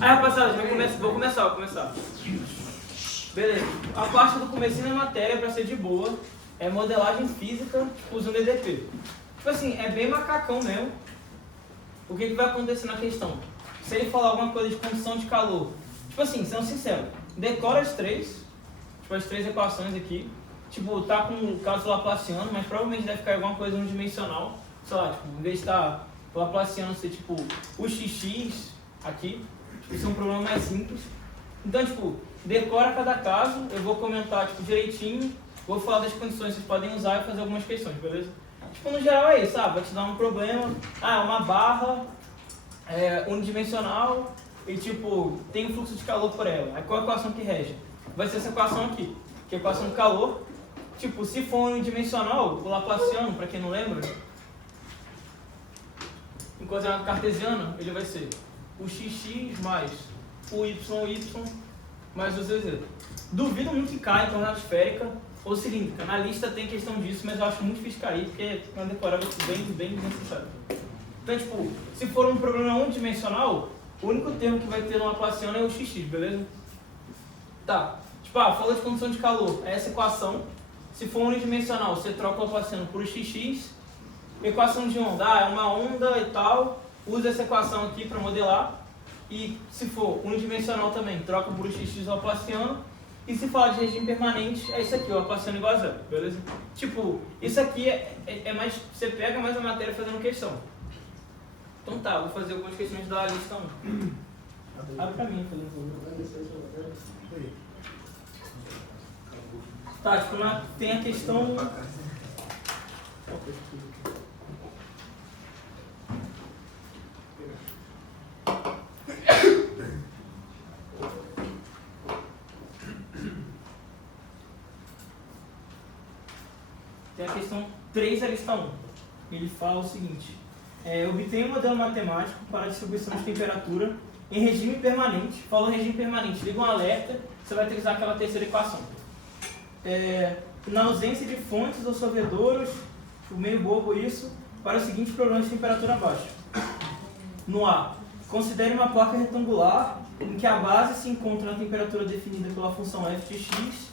Aí, rapaziada, vou começar. Beleza. A parte do comecinho da matéria, pra ser de boa, é modelagem física usando EDP. Tipo assim, é bem macacão mesmo. O que vai acontecer na questão? Se ele falar alguma coisa de condição de calor, tipo assim, sendo sincero, decora as três equações aqui. Tipo, tá com o caso laplaciano, mas provavelmente deve ficar alguma coisa unidimensional. Sei lá, tipo, em vez de estar laplaciano ser tipo o xx aqui, tipo, isso é um problema mais simples. Então, tipo, decora cada caso, eu vou comentar tipo, direitinho, vou falar das condições que vocês podem usar e fazer algumas questões, beleza? Tipo, no geral é isso, vai te dar um problema, uma barra unidimensional e tipo, tem um fluxo de calor por ela. Aí qual é a equação que rege? Vai ser essa equação aqui, que é a equação do calor. Tipo, se for unidimensional, o laplaciano, para quem não lembra, em coordenada cartesiana, ele vai ser o xx mais o y mais o zz. Duvido muito que caia em coordenada esférica ou cilíndrica. Na lista tem questão disso, mas eu acho muito difícil cair, porque na decorar vai ser bem necessário. Então, tipo, se for um problema unidimensional, o único termo que vai ter no laplaciano é o xx, beleza? Tá. Tipo, falou de condição de calor, é essa equação. Se for unidimensional, você troca o laplaciano por xx. Equação de onda, é uma onda e tal, usa essa equação aqui para modelar. E se for unidimensional também, troca por xx laplaciano. E se falar de regime permanente, é isso aqui, o laplaciano igual a zero, beleza? Tipo, isso aqui é mais, você pega mais a matéria fazendo questão. Então tá, vou fazer algumas questões da lista 1. Abre pra mim, fazendo. Tá, tipo, tem a questão... Tem a questão 3 da lista 1. Ele fala o seguinte: obtenha um modelo matemático para a distribuição de temperatura em regime permanente. Falou regime permanente, liga um alerta, você vai ter que usar aquela terceira equação. Na ausência de fontes ou solvedouros, meio bobo isso, para os seguintes problemas de temperatura baixa. No A, considere uma placa retangular em que a base se encontra na temperatura definida pela função f de x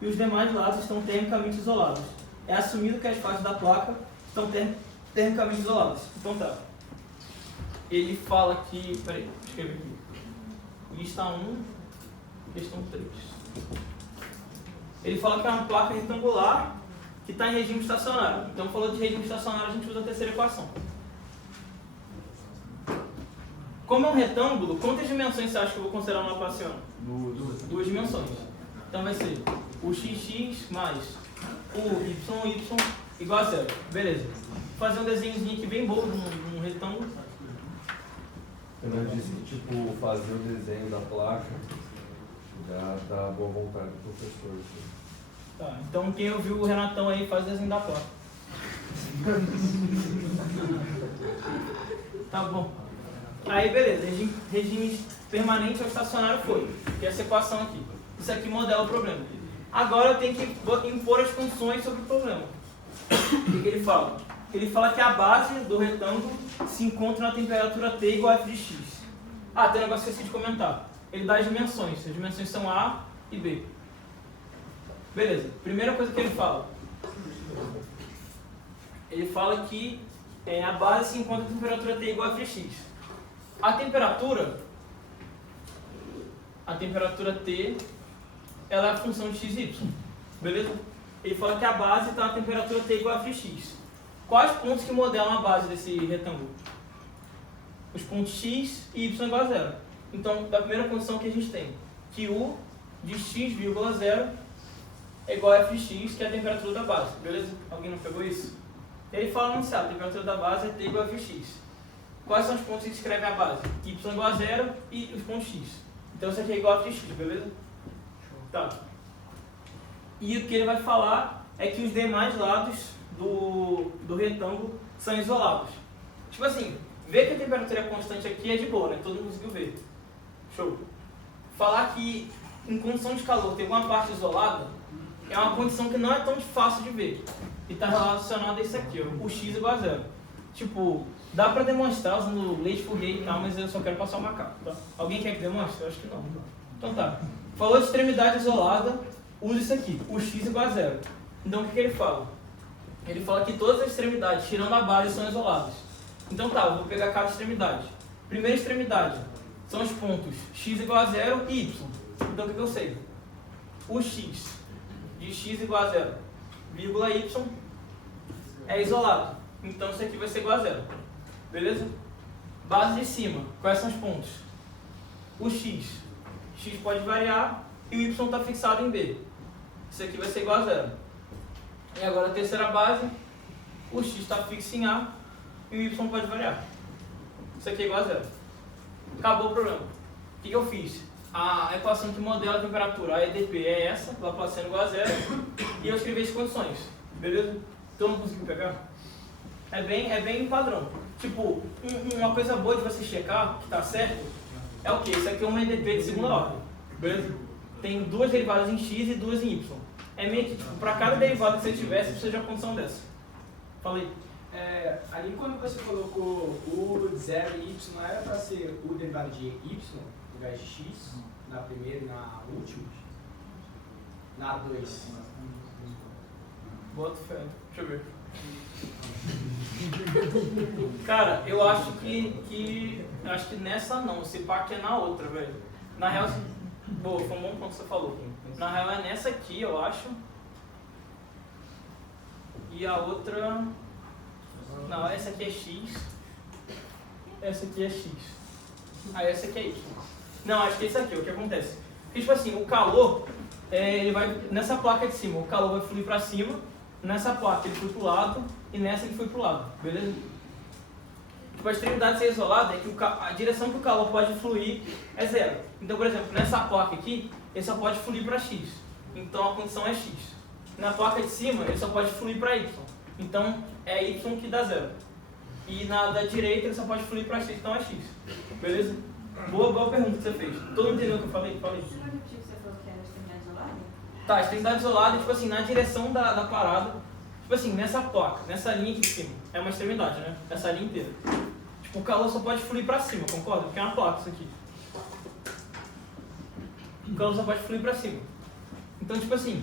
e os demais lados estão termicamente isolados. É assumido que as faces da placa estão termicamente isoladas. Então tá. Ele fala aqui... Peraí, deixa eu escrever aqui. Lista 1, questão 3. Ele fala que é uma placa retangular que está em regime estacionário. Então, falou de regime estacionário, a gente usa a terceira equação. Como é um retângulo, quantas dimensões você acha que eu vou considerar no laplaciano? Duas dimensões. Então, vai ser o xx mais o y igual a zero. Beleza. Vou fazer um desenhozinho aqui bem bobo num retângulo. Eu disse que, tipo, fazer o desenho da placa já dá boa vontade do professor. Assim. Tá, então quem ouviu o Renatão aí faz o desenho da placa. Tá bom. Aí beleza, regime permanente ou estacionário foi, que é essa equação aqui. Isso aqui modela o problema. Agora eu tenho que impor as condições sobre o problema. O que ele fala? Ele fala que a base do retângulo se encontra na temperatura T igual a f de x. Tem um negócio que eu esqueci de comentar. Ele dá as dimensões. As dimensões são A e B. Beleza. Primeira coisa que ele fala. Ele fala que a base se encontra na temperatura T igual a f de x. A temperatura T, ela é a função de x e y. Beleza? Ele fala que a base está na temperatura T igual a f de x. Quais pontos que modelam a base desse retângulo? Os pontos x e y igual a zero. Então, da primeira condição que a gente tem, que u de x, 0 é igual a f de x, que é a temperatura da base. Beleza? Alguém não pegou isso? Ele fala no enunciado, a temperatura da base é T igual a f de x. Quais são os pontos que descrevem a base? Y igual a 0 e os pontos x. Então, isso aqui é igual a f de x, beleza? Tá. E o que ele vai falar é que os demais lados do retângulo são isolados. Tipo assim, ver que a temperatura é constante aqui é de boa, né? Todo mundo conseguiu ver. Show. Falar que em condição de calor tem alguma parte isolada é uma condição que não é tão fácil de ver. E está relacionada a isso aqui, ó, o x igual a 0. Tipo, Dá pra demonstrar usando leite Fourier e tal, mas eu só quero passar o macaco, tá? Alguém quer que demonstre? Eu acho que não. Então tá. Falou de extremidade isolada, usa isso aqui, o x igual a zero. Então o que ele fala? Ele fala que todas as extremidades, tirando a base, são isoladas. Então tá, eu vou pegar cada extremidade. Primeira extremidade são os pontos x igual a zero e y. Então o que eu sei? O x de x igual a zero, vírgula y, é isolado. Então isso aqui vai ser igual a zero. Beleza? Base de cima, quais são os pontos? O x pode variar e o y está fixado em B. Isso aqui vai ser igual a zero. E agora a terceira base, o x está fixo em A e o y pode variar. Isso aqui é igual a zero. Acabou o problema. O que eu fiz? A equação que modela a temperatura, a EDP, é essa, Laplaciano igual a zero, e eu escrevi as condições. Beleza? Então não conseguiu pegar? É bem padrão. Tipo, uma coisa boa de você checar que está certo é o que? Isso aqui é uma EDP de segunda ordem. Beleza? Tem duas derivadas em x e duas em y. É meio que, tipo, para cada derivada que você tiver, você precisa de uma condição dessa. Falei. Ali quando você colocou o 0 e y, não era para ser o derivado de y ao invés de x, na primeira e na última? Na 2. Bota fé. Deixa eu ver. Cara, eu acho que nessa não, se pá que é na outra, velho. Na real, boa, foi um bom ponto que você falou. Na real é nessa aqui, eu acho. E a outra... Não, essa aqui é x. Essa aqui é x. Aí essa aqui é y. Não, acho que é isso aqui, o que acontece? Porque, tipo assim, o calor, ele vai... Nessa placa de cima, o calor vai fluir pra cima. Nessa placa ele foi pro lado e nessa ele foi pro lado, beleza? Tipo, a extremidade ser isolada é que a direção que o calor pode fluir é zero. Então, por exemplo, nessa placa aqui, ele só pode fluir para x. Então a condição é x. Na placa de cima, ele só pode fluir para y. Então é y que dá zero. E na da direita, ele só pode fluir para x, então é x. Beleza? Boa pergunta que você fez. Todo mundo entendeu o que eu falei? Você não repetiu que você falou que era extremidade isolada? Tá, extremidade isolada, tipo assim, na direção da parada, tipo assim, nessa placa, nessa linha aqui de cima, é uma extremidade, né? Essa linha inteira. Tipo, o calor só pode fluir pra cima, concorda? Porque é uma placa isso aqui. O calor só pode fluir pra cima. Então, tipo assim,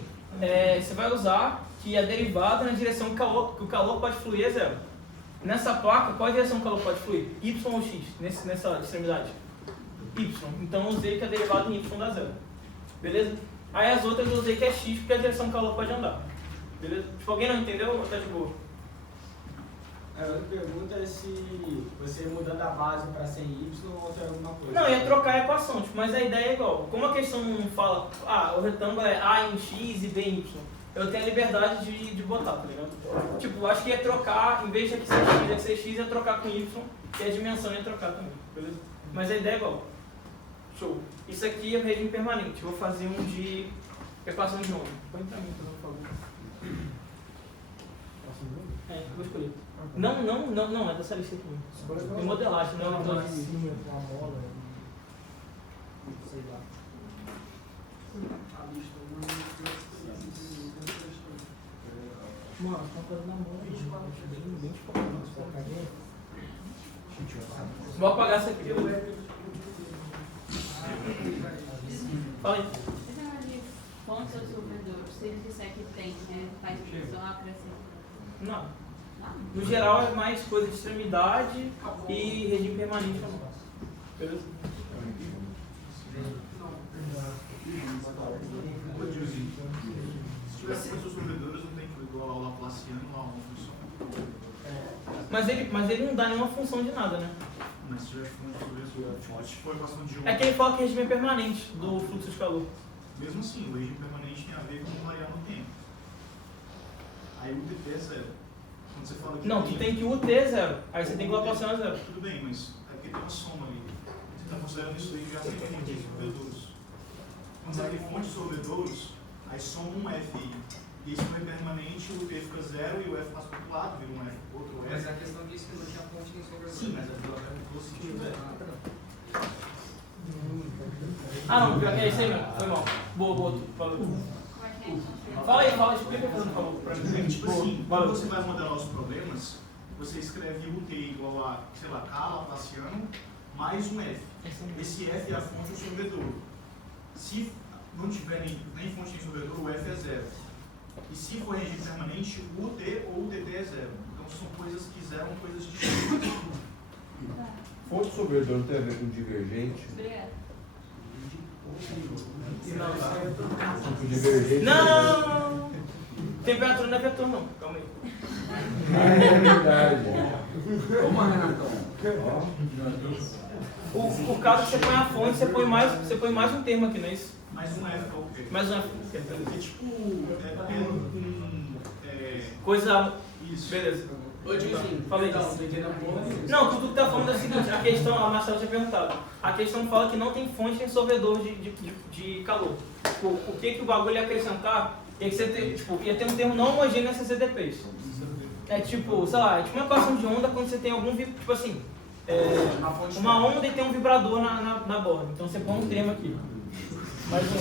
você vai usar que a derivada na direção que o calor pode fluir é zero. Nessa placa, qual a direção que o calor pode fluir? Y ou x, nessa extremidade? Y. Então eu usei que a derivada em y dá zero. Beleza? Aí as outras eu usei que é x, porque a direção que o calor pode andar. Beleza? Tipo, alguém não entendeu ou tá de boa? A outra pergunta é se você mudando a base para ser em y ou altera alguma coisa. Não, ia trocar a equação, tipo, mas a ideia é igual. Como a questão não fala, o retângulo é A em x e B em y, eu tenho a liberdade de botar, tá ligado? Tipo, acho que ia trocar, em vez de aqui ser x, ia trocar com y, e a dimensão ia trocar também, beleza? Mas a ideia é igual. Show. Isso aqui é o regime permanente. Vou fazer um de equação de nome. Põe pra mim, por favor. Vou escolher. Não, é dessa lista aqui. Tem modelagem, não é uma coisa de... Sei lá. Mano, uma coisa na mão, bem focado. Vou apagar essa aqui. Fala aí. Esse negócio de pontos ou superdores, se ele disser que tem, faz função a crescer? Não. Não? No geral é mais coisa de extremidade e regime permanente ou não. Beleza? Se tiver funções superiores, não tem que igual ao Laplaciano lá uma função. Mas ele não dá nenhuma função de nada, né? Mas se tiver funções superiores, se for equação de 1. É que ele fala que é regime permanente do fluxo de calor. Mesmo assim, o regime permanente tem a ver com variar no tempo. Aí o UTT é zero. Quando você fala que Não, tu tem que o T é zero. Aí você tem que Laplaciano zero. Tudo bem, mas é porque tem uma soma ali. Você está considerando isso aí já sem fontes solvedouros. Quando você tem fontes solvedouros, aí soma um F aí. E isso não é permanente, o T fica zero e o F passa para o outro lado, vira um F, outro F. Mas a questão disso é que não tinha fonte em solvedor. Sim, mas a biblioteca não falou sentido zero. Não, pior que é isso aí mesmo. Foi mal. Boa, tu falou. Como é que é isso? Fala aí, explica, por favor, pra mim. Tipo assim, quando você vai modelar os problemas, você escreve UT igual a, sei lá, K laplaciano mais um F. Esse F é a fonte do solvedor. Se não tiver nem fonte nem solvedor, o F é zero. E se for regime permanente, o UT ou o UTT é zero. Então são coisas que zeram coisas distintas. Fonte solvedor não tem a ver com divergente? Obrigada. Tipo, divergente. Não! Temperatura não é vetor, não. Calma aí. É verdade. Toma, Renatão. O caso que você põe a fonte, você põe mais um termo aqui, não é isso? Mais um F é o quê? Mais uma Porque tipo, coisa. isso. Beleza. Ô, Diozinho, Falei. não entendi a porra. Não, tudo que tá falando é o seguinte, a questão, a Marcela tinha perguntado, a questão fala que não tem fonte nem solvedor de calor. Tipo, o que o bagulho ia acrescentar é que você ter, tipo, ia ter um termo não homogêneo nessas CDPs. É tipo, sei lá, é tipo uma equação de onda quando você tem algum, tipo assim, uma onda e tem um vibrador na borda. Então você põe um termo aqui. Mais um.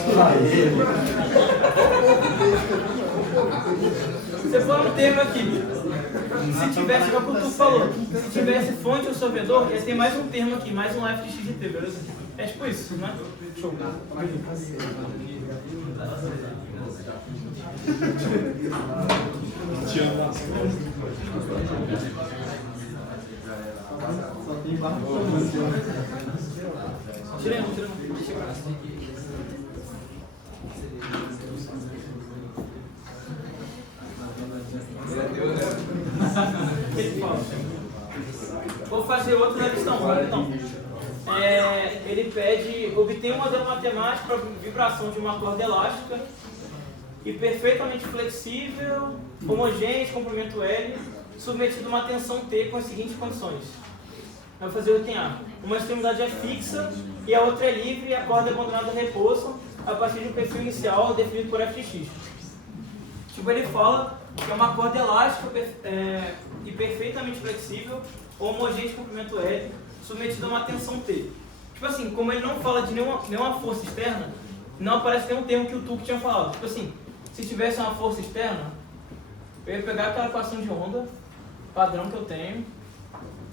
Você põe um termo aqui. Se tivesse, como tu falou, se tivesse fonte ou solvedor, ia ter mais um termo aqui, mais um F de x de t, beleza? É tipo isso, né? Show. Tirando. Vou fazer outro na questão 1, então. Ele pede, obter um modelo matemático para vibração de uma corda elástica e perfeitamente flexível, homogêneo, de comprimento L, submetido a uma tensão T com as seguintes condições. Eu vou fazer o item A. Uma extremidade é fixa e a outra é livre e a corda é abandonada a repouso a partir de um perfil inicial definido por f de x. Tipo, ele fala que é uma corda elástica e perfeitamente flexível, homogêneo de comprimento L, submetido a uma tensão T. Tipo assim, como ele não fala de nenhuma força externa, não aparece nenhum termo que o Tuco tinha falado. Tipo assim, se tivesse uma força externa, eu ia pegar aquela equação de onda, padrão que eu tenho,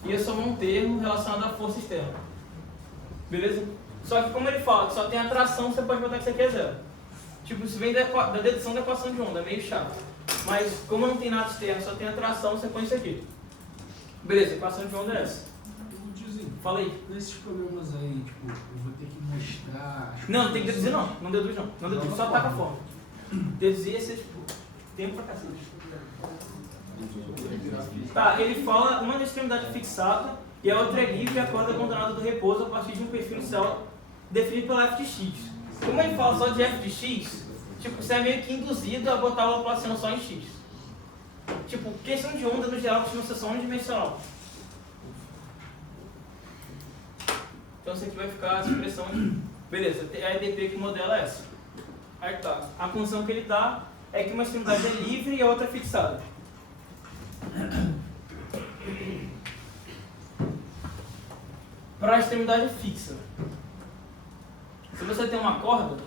e ia somar um termo relacionado à força externa. Beleza? Só que como ele fala que só tem atração, você pode botar que isso aqui é zero. Tipo, isso vem da dedução da equação de onda, é meio chato. Mas como não tem nada externo, só tem atração, você põe isso aqui. Beleza, a equação de onda é essa. Tiozinho, Fala aí. nesses problemas aí, tipo, eu vou ter que mostrar... Não, não tem que deduzir não. Não deduz não. Não deduz, só taca a forma. Deduzir é ser, tipo, tempo pra cacete. Tá, ele fala uma da extremidade fixada e a outra é livre e a corda abandonada do repouso a partir de um perfil inicial definido pela f de x. Como ele fala só de f de x, tipo, você é meio que induzido a botar o Laplaciano só em x. Tipo, questão de onda no geral costuma ser só unidimensional. Então isso aqui vai ficar a expressão de... Beleza, a EDP que modela é essa. Aí tá. A condição que ele dá é que uma extremidade é livre e a outra é fixada. Para a extremidade fixa, se você tem uma corda,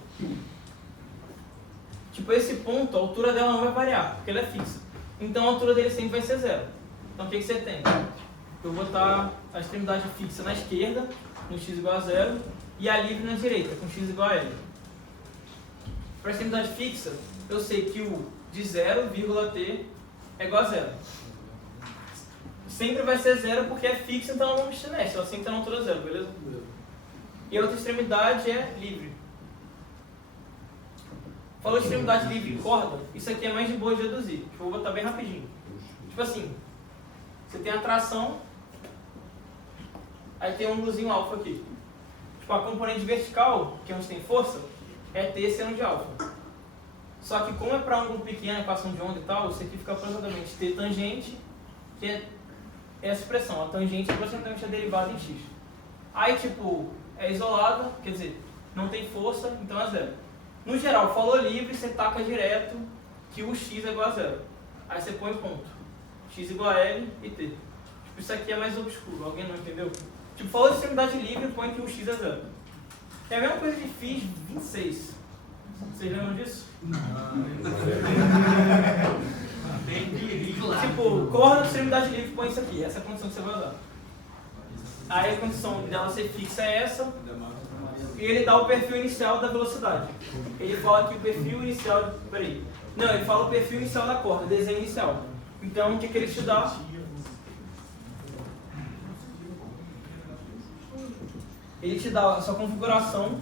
tipo esse ponto, a altura dela não vai variar, porque ela é fixa. Então a altura dele sempre vai ser zero. Então o que você tem? Eu vou botar a extremidade fixa na esquerda, com x igual a zero, e a livre na direita, com x igual a L. Para a extremidade fixa, eu sei que o de 0, t é igual a zero. Sempre vai ser zero porque é fixa, então ela não mexe, ela sempre está na altura zero, beleza? E a outra extremidade é livre. Falou extremidade livre e corda, isso aqui é mais de boa de deduzir. Tipo, eu vou botar bem rapidinho. Tipo assim, você tem a tração, aí tem um luzinho alfa aqui. Tipo, a componente vertical, que é onde tem força, é T seno de alfa. Só que como é para ângulo pequeno, equação de onda e tal, isso aqui fica aproximadamente T tangente, que é essa expressão, a tangente é aproximadamente a derivada em x. Aí, tipo, é isolada, quer dizer, não tem força, então é zero. No geral, falou livre, você taca direto que o x é igual a zero. Aí você põe ponto. X igual a L e T. Tipo, isso aqui é mais obscuro, alguém não entendeu? Tipo, falou de extremidade livre, põe que o x é zero. É a mesma coisa que fiz 26. Vocês lembram disso? Tipo, corda, extremidade livre, põe isso aqui. Essa é a condição que você vai usar. Aí a condição dela ser fixa é essa. E ele dá o perfil inicial da velocidade. Ele fala que o perfil inicial... Peraí. Não, ele fala o perfil inicial da corda, desenho inicial. Então, o que ele te dá? Ele te dá a sua configuração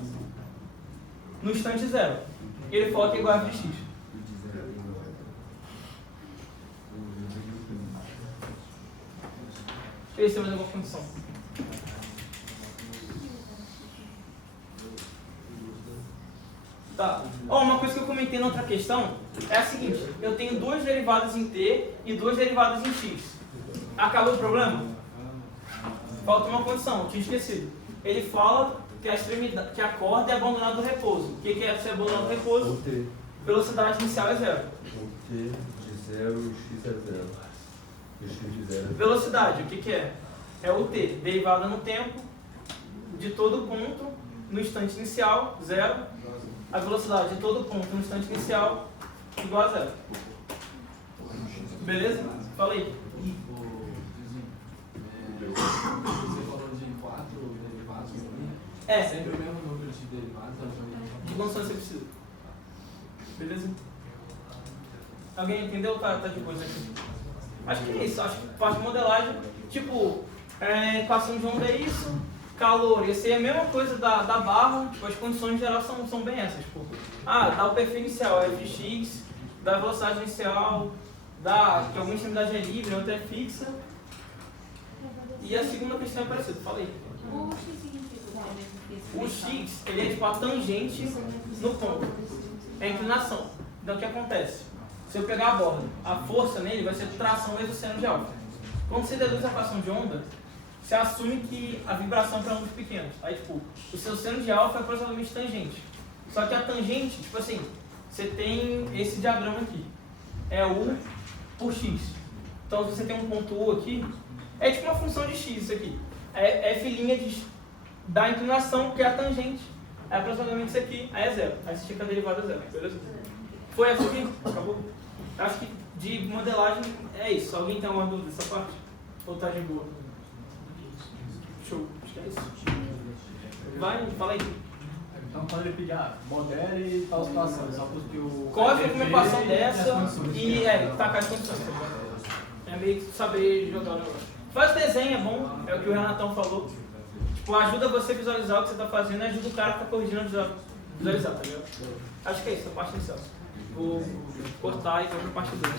no instante zero. Ele fala que é igual a f de x. Esse é mais alguma condição. Tá. Ó, uma coisa que eu comentei na outra questão é a seguinte: eu tenho duas derivadas em t e duas derivadas em x. Acabou o problema? Falta uma condição, eu tinha esquecido. Ele fala que que a corda é abandonada do repouso. O que é ser abandonado do repouso? O t. Velocidade inicial é zero. O t de 0 e x é 0. E x de 0 é 0. Velocidade, o que é? É o t, derivada no tempo de todo ponto no instante inicial, zero. A velocidade de todo ponto no instante inicial igual a zero. Beleza? Fala aí. Você falou de 4 derivados ali. É. Sempre o mesmo número de derivados. De quantos você precisa? Beleza? Alguém entendeu? Tá de coisa aqui. Acho que é isso. Acho que parte de modelagem, tipo, equação de onda é isso, calor, isso aí é a mesma coisa da barra, tipo, as condições em geral são bem essas. Tipo, dá o perfil inicial, f de x, dá a velocidade inicial, dá que alguma extremidade é livre, outra é fixa. E a segunda questão é parecida, fala aí. O x significa o mesmo que esse? O x, ele é tipo a tangente no ponto, é a inclinação. Então o que acontece? Se eu pegar a borda, a força nele vai ser tração vezes o seno de alfa. Quando você deduz a equação de onda, você assume que a vibração é para ondas pequenas. Aí, tipo, o seu seno de alfa é aproximadamente tangente. Só que a tangente, tipo assim, você tem esse diagrama aqui. É U por X. Então, se você tem um ponto U aqui, é tipo uma função de X isso aqui. É F' da inclinação, que é a tangente. É aproximadamente isso aqui, aí é zero. Aí você fica a derivada zero, beleza? Foi essa aqui? Acabou? Acho que de modelagem é isso. Alguém tem alguma dúvida dessa parte? Ou tá de boa? Show. Acho que é isso. Vai, fala aí. Então, quando ele pedir, modele tal situação, só porque o. Código uma equação dessa e tacar as condições. É meio que saber jogar o negócio. Faz desenho, é bom, é o que o Renatão falou. Tipo, ajuda você a visualizar o que você está fazendo e ajuda o cara que está corrigindo a visualizar, tá ligado? Acho que é isso, a parte inicial. Vou cortar e vai para a parte 2.